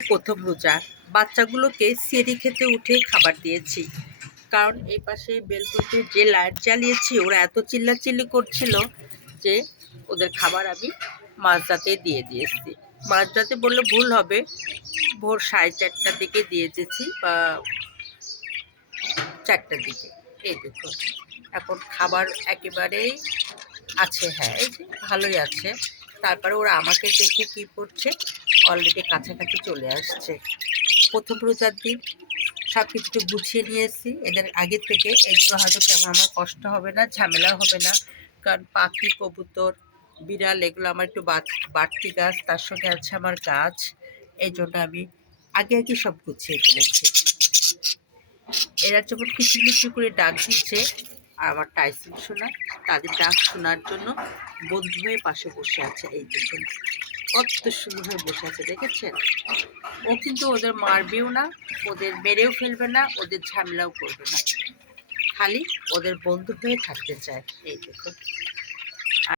প্রথম রোজা বাচ্চাগুলোকে সেরি খেতে উঠে খাবার দিয়েছি, কারণ এই পাশে বেলকুটির যে লাইট জ্বালিয়েছি ওরা এত চিল্লাচিল্লি করছিল যে ওদের খাবার আমি মাঝরাতে দিয়ে দিয়েছি। মাঝরাতে বললে ভুল হবে, ভোর 4:30টার দিকে দিয়ে দিয়েছি বা 4টার দিকে। এই দেখুন এখন খাবার একেবারেই আছে, হ্যাঁ এই যে ভালোই আছে। তারপরে ওরা আমাকে দেখে কি করছে, অলরেডি কাছাকাছি চলে আসছে। প্রথম রোজার দিন সব কিছুকে গুছিয়ে নিয়েছি এদের আগে থেকে। এগুলো হয়তো তেমন আমার কষ্ট হবে না, ঝামেলা হবে না, কারণ পাখি কবুতর বিড়াল এগুলো আমার একটু বাড়তি গাছ, তার সঙ্গে আছে আমার গাছ। এই জন্য আমি আগে আগে সব গুছিয়ে ফেলেছি। এরা যখন কিচিরমিচির করে ডাক দিচ্ছে আর আমার টাইসন শোনা তাদের ডাক শোনার জন্য বন্ধু হয়ে পাশে বসে আছে। এই দেখুন কত সুন্দর হয়ে বসে আছে, দেখেছেন? ও কিন্তু ওদের মারবেও না, ওদের মেরেও ফেলবে না, ওদের ঝামেলাও করবে না, খালি ওদের বন্ধু হয়ে থাকতে চায়। এই দেখুন